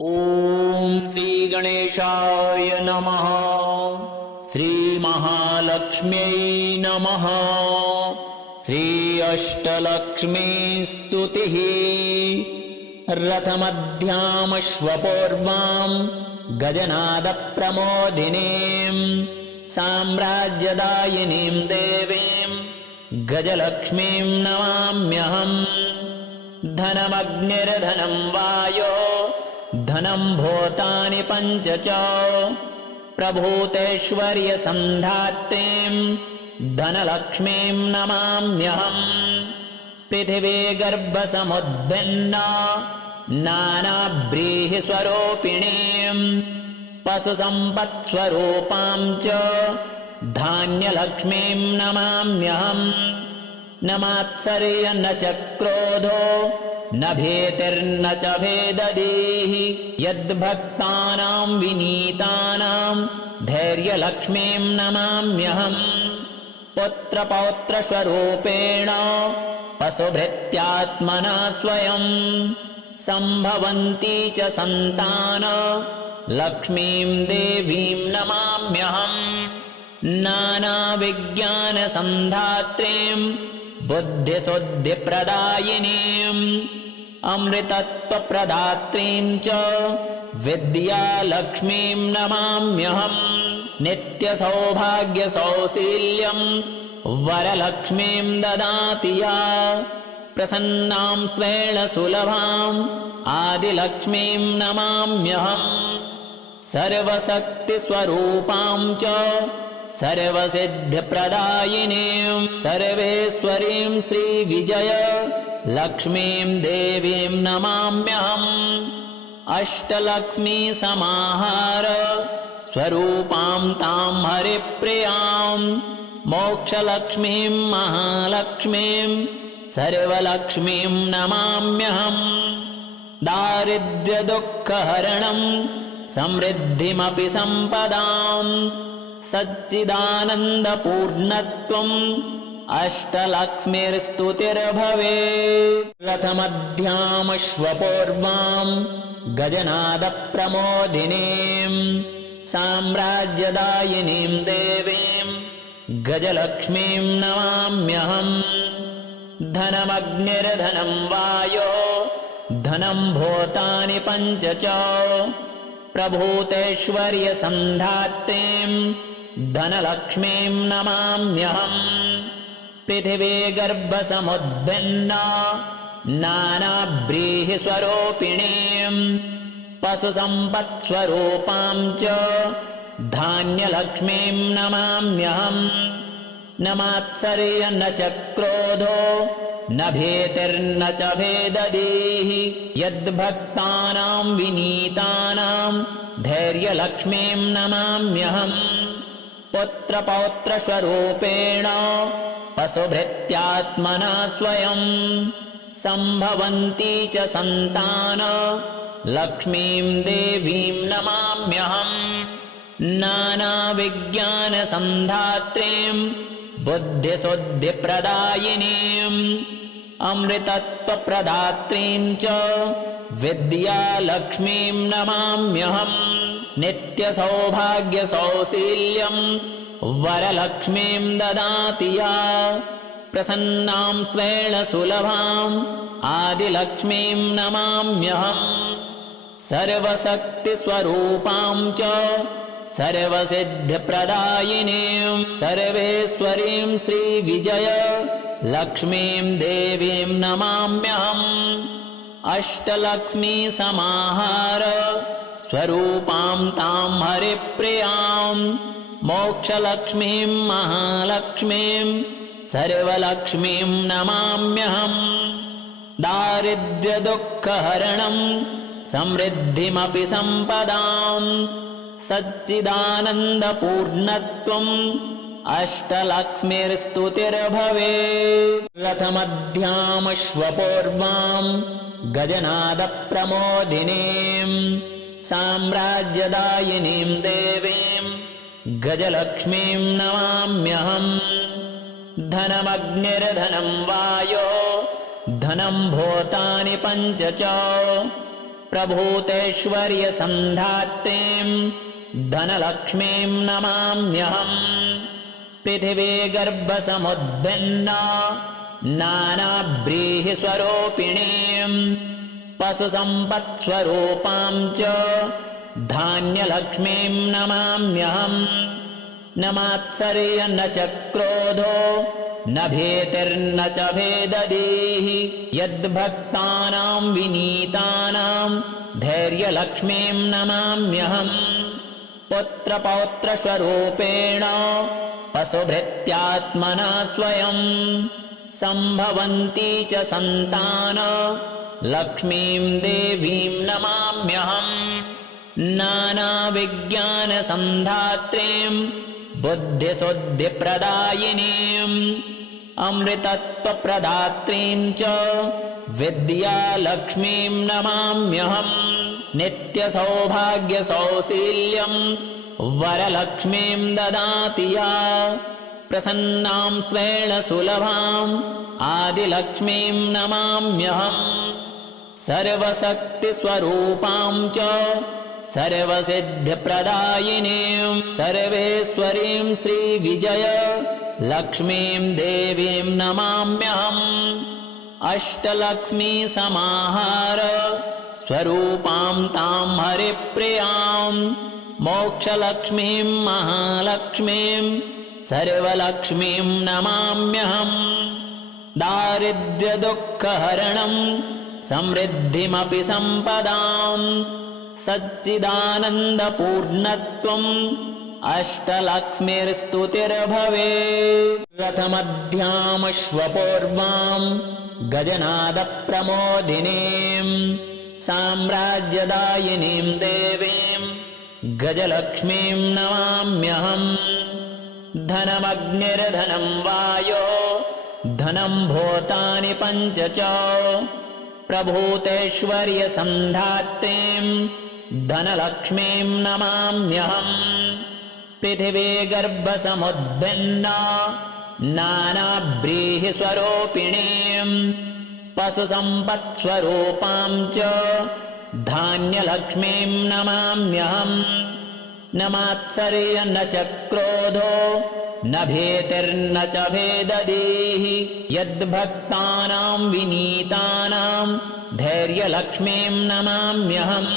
ॐ श्रीगणेशाय नमः। श्रीमहालक्ष्म्यै नमः। श्री अष्टलक्ष्मी स्तुतिः। रथमध्यामश्वपूर्वां गजनादप्रमोदिनीं साम्राज्यदायिनीं देवीं गजलक्ष्मीं नमाम्यहम्। धनमग्निर्धनं वायो धनं भूतानि पञ्च च प्रभूतेश्वर्यसन्धात्रीं धनलक्ष्मीं नमाम्यहम्। पृथिवी गर्भसमुद्भिन्ना नानाव्रीहिस्वरूपिणीं पशुसम्पत्स्वरूपां च धान्यलक्ष्मीं नमाम्यहम्। न मात्सर्य न च क्रोधो न भीतिर्न च भेददीः यद्भक्तानां विनीतानां धैर्यलक्ष्मीं नमाम्यहम्। पुत्रपौत्रस्वरूपेण पशुभृत्यात्मना स्वयं सम्भवन्ती च सन्तान लक्ष्मीं देवीं नमाम्यहम्। नानाविज्ञानसन्धात्रीं बुद्धिशुद्धिप्रदायिनीं अमृतत्वप्रदात्रीं च विद्यालक्ष्मीं नमाम्यहम्। नित्यसौभाग्यसौशील्यं वरलक्ष्मीं ददाति या प्रसन्नां स्वेन सुलभाम् आदिलक्ष्मीं नमाम्यहम्। सर्वशक्तिस्वरूपां च सर्वसिद्धिप्रदायिनीं सर्वेश्वरीं श्रीविजय लक्ष्मीं देवीं नमाम्यहम्। अष्टलक्ष्मी समाहार स्वरूपां तां हरिप्रियां मोक्षलक्ष्मीं महालक्ष्मीं सर्वलक्ष्मीं नमाम्यहम्। दारिद्र्यदुःखहरणं समृद्धिमपि सम्पदां सच्चिदानन्दपूर्णत्वम् अष्टलक्ष्मीर्स्तुतिर्भवेत्। रथमध्यामश्वपूर्वां गजनादप्रमोदिनीं साम्राज्यदायिनीं देवीं गजलक्ष्मीं नमाम्यहम्। धनमग्निर्धनं वायो धनं भूतानि पञ्च च प्रभूतेश्वर्यसन्धात्रीं धनलक्ष्मीं नमाम्यहम्। पृथिवी गर्भसमुद्भिन्ना नानाव्रीहिस्वरूपिणीं पशुसम्पत्स्वरूपां च धान्यलक्ष्मीं नमाम्यहम्। न मात्सर्य न च क्रोधो न भीतिर्न च भेददीः यद्भक्तानां विनीतानां धैर्यलक्ष्मीं नमाम्यहम्। पुत्रपौत्रस्वरूपेण पशुभृत्यात्मना स्वयं सम्भवन्ती च सन्तान लक्ष्मीं देवीं नमाम्यहम्। नानाविज्ञानसन्धात्रीं बुद्धिशुद्धिप्रदायिनीं अमृतत्वप्रदात्रीं च विद्यालक्ष्मीं नमाम्यहम्। नित्यसौभाग्यसौशील्यं वरलक्ष्मीं ददाति या प्रसन्नां स्वेन सुलभाम् आदिलक्ष्मीं नमाम्यहम्। सर्वशक्तिस्वरूपां च सर्वसिद्धिप्रदायिनीं सर्वेश्वरीं श्रीविजय लक्ष्मीं देवीं नमाम्यहम्। अष्टलक्ष्मी समाहार स्वरूपां तां हरिप्रियां मोक्षलक्ष्मीं महालक्ष्मीं सर्वलक्ष्मीं नमाम्यहम्। दारिद्र्यदुःखहरणं समृद्धिमपि सम्पदां सच्चिदानन्दपूर्णत्वम् अष्टलक्ष्मीर्स्तुतिर्भवेत्। रथमध्यामश्वपूर्वां गजनादप्रमोदिनीं साम्राज्यदायिनीं देवीं गजलक्ष्मीं नमाम्यहम्। धनमग्निर्धनं वायो धनं भूतानि पञ्च च प्रभूतेश्वर्यसन्धात्रीं धनलक्ष्मीं नमाम्यहम् पृथिवीगर्भसमुद्भिन्ना नानाव्रीहिस्वरूपिणीं पशुसम्पत्स्वरूपां च धान्यलक्ष्मीं नमाम्यहम् न मात्सर्य न च क्रोधो न भीतिर्न च भेददीः यद्भक्तानां विनीतानां धैर्यलक्ष्मीं नमाम्यहम् पुत्रपौत्रस्वरूपेण पशुभृत्यात्मना स्वयं सम्भवन्ती च सन्तान लक्ष्मीं देवीं नमाम्यहम् नानाविज्ञानसन्धात्रीं बुद्धिशुद्धिप्रदायिनीम् अमृतत्वप्रदात्रीं च विद्यालक्ष्मीं नमाम्यहम् नित्यसौभाग्यसौशील्यं वरलक्ष्मीं ददाति या प्रसन्नां स्वेण सुलभाम् आदिलक्ष्मीं नमाम्यहम् सर्वशक्तिस्वरूपां च सर्वसिद्धिप्रदायिनीं सर्वेश्वरीं श्रीविजय लक्ष्मीं देवीं नमाम्यहम् अष्टलक्ष्मीसमाहार स्वरूपां तां हरिप्रियां मोक्षलक्ष्मीं महालक्ष्मीं सर्वलक्ष्मीं नमाम्यहम् दारिद्र्यदुःखहरणं समृद्धिमपि सम्पदां सच्चिदानन्दपूर्णत्वम् अष्टलक्ष्मीर्स्तुतिर्भवेत् रथमध्यामश्वपूर्वां गजनादप्रमोदिनीं साम्राज्यदायिनीं देवीं गजलक्ष्मीं नमाम्यहम् धनमग्निर्धनं वायो धनं भूतानि पञ्च च प्रभूतेश्वर्यसन्धात्रीं धनलक्ष्मीं नमाम्यहम् पृथिवीगर्भसमुद्भिन्ना नानाव्रीहिस्वरूपिणीं पशुसम्पत्स्वरूपां च धान्यलक्ष्मीं नमाम्यहम् न मात्सर्य न च क्रोधो न भीतिर्न च भेददीः यद्भक्तानां विनीतानां धैर्यलक्ष्मीं नमाम्यहम्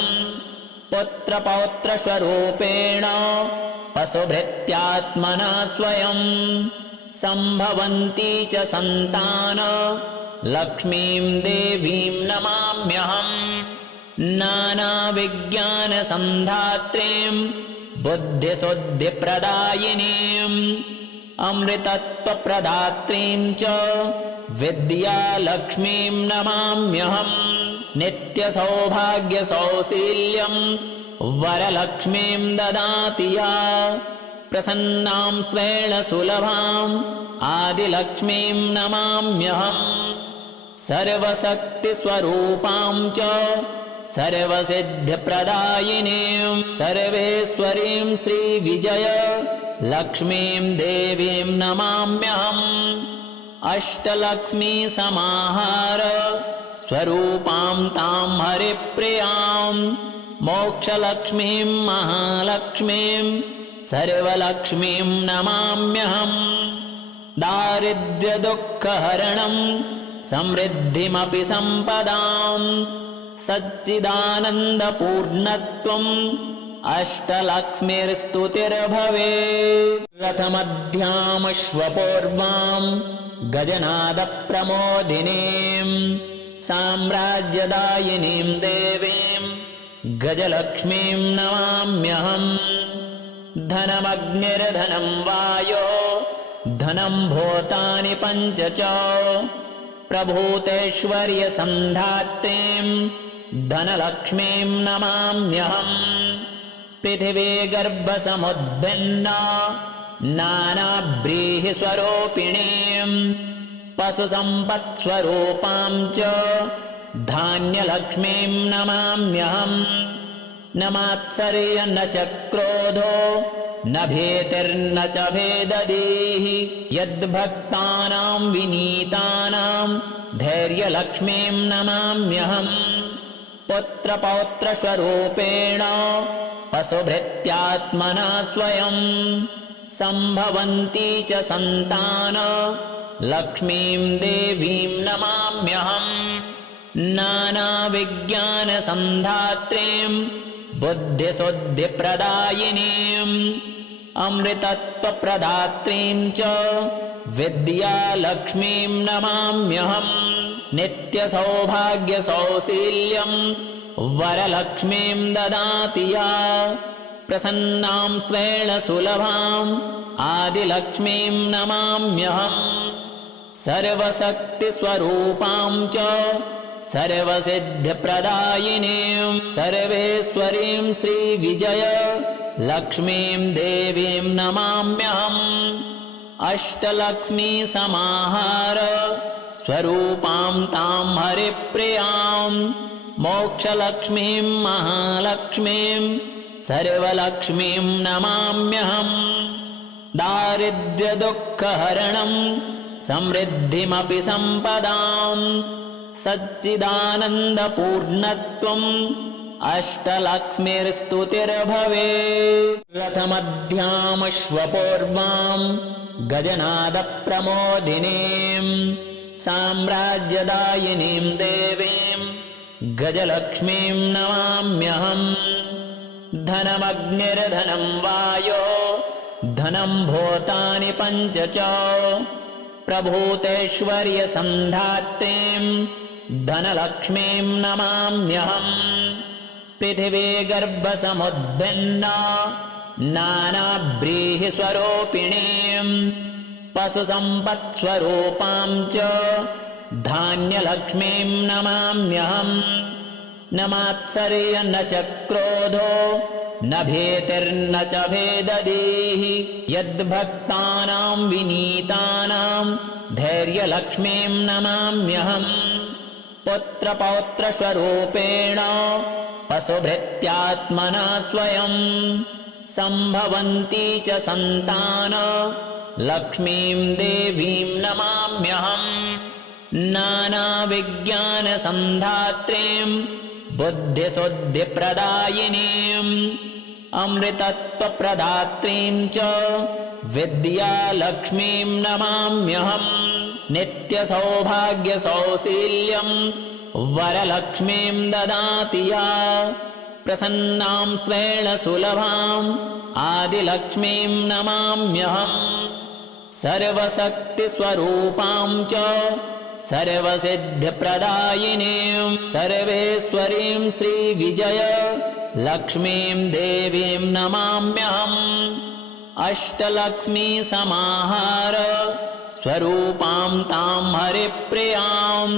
पुत्रपौत्रस्वरूपेण पशुभृत्यात्मना स्वयं सम्भवन्ती च सन्तान लक्ष्मीं देवीं नमाम्यहम् नानाविज्ञानसन्धात्रीं बुद्धिशुद्धिप्रदायिनीम् अमृतत्वप्रदात्रीं च विद्यालक्ष्मीं नमाम्यहम् नित्यसौभाग्यसौशील्यं वरलक्ष्मीं ददाति या प्रसन्नां स्वेण सुलभाम् आदिलक्ष्मीं नमाम्यहम् सर्वशक्तिस्वरूपां च सर्वसिद्धिप्रदायिनीं सर्वेश्वरीं श्रीविजय लक्ष्मीं देवीं नमाम्यहम् अष्टलक्ष्मीसमाहार स्वरूपां तां हरिप्रियां मोक्षलक्ष्मीं महालक्ष्मीं सर्वलक्ष्मीं नमाम्यहम् दारिद्र्यदुःखहरणं समृद्धिमपि सम्पदां सच्चिदानन्दपूर्णत्वम् अष्टलक्ष्मीर्स्तुतिर्भवेत् रथमध्यामश्वपूर्वां गजनादप्रमोदिनीं साम्राज्यदायिनीं देवीं गजलक्ष्मीं नमाम्यहम् धनमग्निर्धनं वायो धनं भूतानि पञ्च च प्रभूतेश्वर्यसन्धात्रीं धनलक्ष्मीं नमाम्यहम् पृथिवीगर्भसमुद्भिन्ना नानाव्रीहिस्वरूपिणीं पशुसम्पत्स्वरूपां च धान्यलक्ष्मीं नमाम्यहम् न मात्सर्य न च क्रोधो न भीतिर्न च भेददीः यद्भक्तानां विनीतानां धैर्यलक्ष्मीं नमाम्यहम् पुत्रपौत्रस्वरूपेण पशुभृत्यात्मना स्वयं सम्भवन्ती च सन्तान लक्ष्मीं देवीं नमाम्यहम् नानाविज्ञानसन्धात्रीं बुद्धिशुद्धिप्रदायिनीम् अमृतत्वप्रदात्रीं च विद्यालक्ष्मीं नमाम्यहम् नित्यसौभाग्यसौशील्यं वरलक्ष्मीं ददाति या प्रसन्नां श्रेण सुलभाम् आदिलक्ष्मीं नमाम्यहम् सर्वशक्तिस्वरूपां च सर्वसिद्धिप्रदायिनीं सर्वेश्वरीं श्रीविजय लक्ष्मीं देवीं नमाम्यहम् अष्टलक्ष्मी समाहार स्वरूपां तां हरिप्रियां मोक्षलक्ष्मीं महालक्ष्मीं सर्वलक्ष्मीं नमाम्यहम् दारिद्र्यदुःखहरणं समृद्धिमपि सम्पदां सच्चिदानन्दपूर्णत्वम् अष्टलक्ष्मीर्स्तुतिर्भवेत् रथमध्यामश्वपूर्वां गजनादप्रमोदिनीं साम्राज्यदायिनीं देवीं गजलक्ष्मीं नमाम्यहम् धनमग्निर्धनं वायो धनं भूतानि पञ्च च प्रभूतेश्वर्यसन्धात्रीं धनलक्ष्मीं नमाम्यहम् पृथिवीगर्भसमुद्भिन्ना नानाव्रीहिस्वरूपिणीं पशुसम्पत्स्वरूपां च धान्यलक्ष्मीं नमाम्यहम् न मात्सर्य न च क्रोधो न भीतिर्न च भेददीः यद्भक्तानां विनीतानां धैर्यलक्ष्मीं नमाम्यहम् पुत्रपौत्रस्वरूपेण पशुभृत्यात्मना स्वयं सम्भवन्ती च सन्तान लक्ष्मीं देवीं नमाम्यहम् नानाविज्ञानसन्धात्रीं बुद्धिशुद्धिप्रदायिनीम् अमृतत्वप्रदात्रीं च विद्यालक्ष्मीं नमाम्यहम् नित्यसौभाग्यसौशील्यं वरलक्ष्मीं ददाति या प्रसन्नां श्रेण सुलभाम् आदिलक्ष्मीं नमाम्यहम् सर्वशक्तिस्वरूपां च सर्वसिद्धिप्रदायिनीं सर्वेश्वरीं श्रीविजय लक्ष्मीं देवीं नमाम्यहम् अष्टलक्ष्मी समाहार स्वरूपां तां हरिप्रियां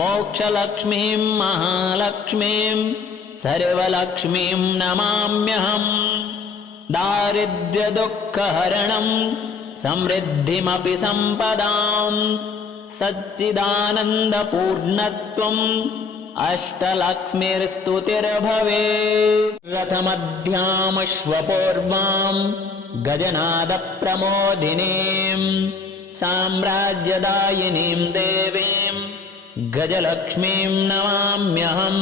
मोक्षलक्ष्मीं महालक्ष्मीं सर्वलक्ष्मीं नमाम्यहम् दारिद्र्यदुःखहरणं समृद्धिमपि सम्पदां सच्चिदानन्दपूर्णत्वम् अष्टलक्ष्मीर्स्तुतिर्भवेत् रथमध्यामश्वपूर्वां गजनादप्रमोदिनीं साम्राज्यदायिनीं देवीं गजलक्ष्मीं नमाम्यहम्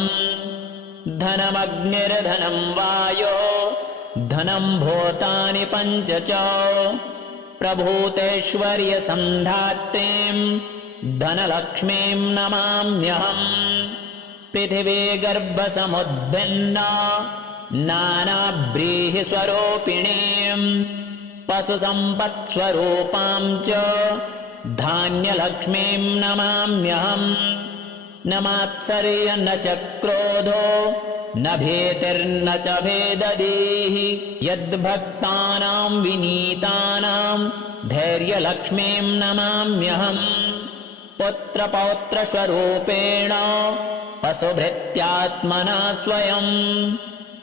धनमग्निर्धनं वायो धनं भूतानि पञ्च च प्रभूतेश्वर्यसन्धात्रीं धनलक्ष्मीं नमाम्यहम् पृथिवीगर्भसमुद्भिन्ना नानाव्रीहिस्वरूपिणीं पशुसम्पत्स्वरूपां च धान्यलक्ष्मीं नमाम्यहम् न मात्सर्य न च क्रोधो न भीतिर्न च भेददीः यद्भक्तानां विनीतानां धैर्यलक्ष्मीं नमाम्यहम् पुत्रपौत्रस्वरूपेण पशुभृत्यात्मना स्वयं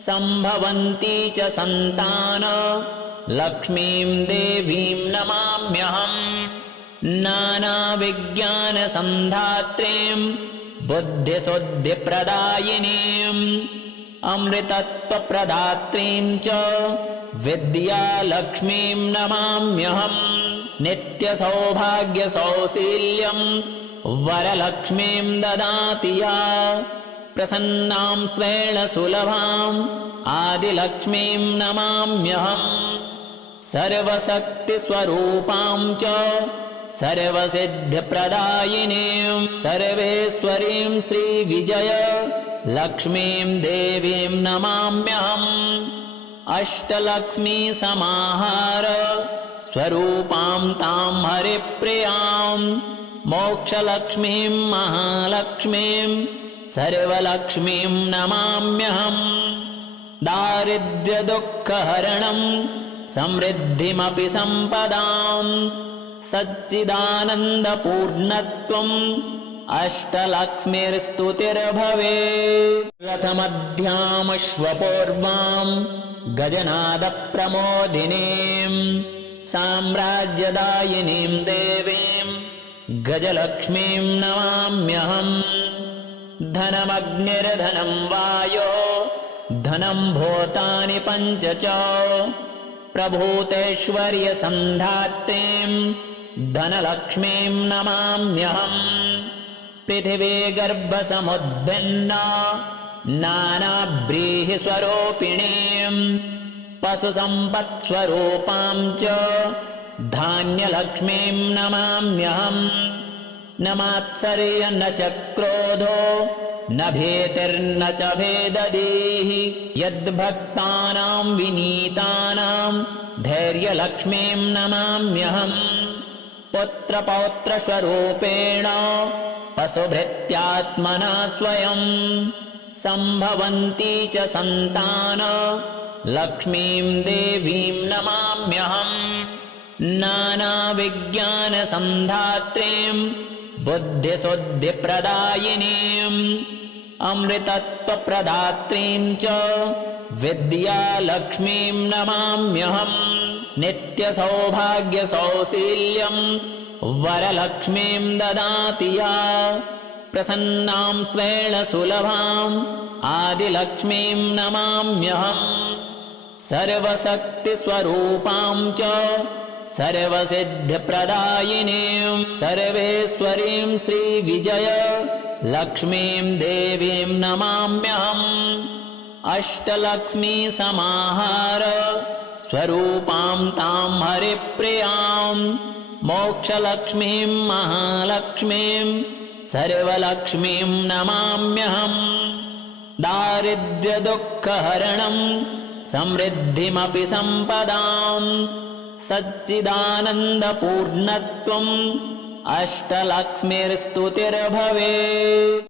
सम्भवन्ती च सन्तान लक्ष्मीं देवीं नमाम्यहम् नानाविज्ञानसन्धात्रीं बुद्धिशुद्धिप्रदायिनीम् अमृतत्वप्रदात्रीं च विद्यालक्ष्मीं नमाम्यहम् नित्यसौभाग्यसौशील्यं वरलक्ष्मीं ददाति या प्रसन्नां श्रेण सुलभाम् आदिलक्ष्मीं नमाम्यहम् सर्वशक्तिस्वरूपां च सर्वसिद्धिप्रदायिनीं सर्वेश्वरीं श्रीविजय लक्ष्मीं देवीं नमाम्यहम् अष्टलक्ष्मी समाहार स्वरूपां तां हरिप्रियां मोक्षलक्ष्मीं महालक्ष्मीं सर्वलक्ष्मीं नमाम्यहम् दारिद्र्यदुःखहरणं समृद्धिमपि सम्पदां सच्चिदानन्दपूर्णत्वम् अष्टलक्ष्मीर्स्तुतिर्भवेत् रथमध्यामश्वपूर्वां गजनादप्रमोदिनीं साम्राज्यदायिनीं देवीं गजलक्ष्मीं नमाम्यहम् धनमग्निर्धनं वायो धनं भूतानि पञ्च च प्रभूतेश्वर्यसन्धात्रीं धनलक्ष्मीं नमाम्यहम् पृथिवी गर्भसमुद्भिन्ना नानाव्रीहिस्वरूपिणीं पशुसम्पत्स्वरूपां च धान्यलक्ष्मीं नमाम्यहम् न मात्सर्य न च क्रोधो न भीतिर्न च भेददीः यद्भक्तानां विनीतानां धैर्यलक्ष्मीं नमाम्यहम् पुत्रपौत्रस्वरूपेण पशुभृत्यात्मना स्वयं सम्भवन्ती च सन्तान लक्ष्मीं देवीं नमाम्यहम् नानाविज्ञानसन्धात्रीं बुद्धिशुद्धिप्रदायिनीं अमृतत्वप्रदात्रीं च विद्यालक्ष्मीं नमाम्यहम् नित्यसौभाग्यसौशील्यं वरलक्ष्मीं ददाति या प्रसन्नां श्रेण सुलभाम् आदिलक्ष्मीं नमाम्यहम् सर्वशक्तिस्वरूपां च सर्वसिद्धिप्रदायिनीं सर्वेश्वरीं श्रीविजय लक्ष्मीं देवीं नमाम्यहम् अष्टलक्ष्मी समाहार स्वरूपां तां हरिप्रियां मोक्षलक्ष्मीं महालक्ष्मीं सर्वलक्ष्मीं नमाम्यहम् दारिद्र्यदुःखहरणं समृद्धिमपि सम्पदां सच्चिदानन्दपूर्णत्वम् अष्टलक्ष्मीर्स्तुतिर्भवेत्।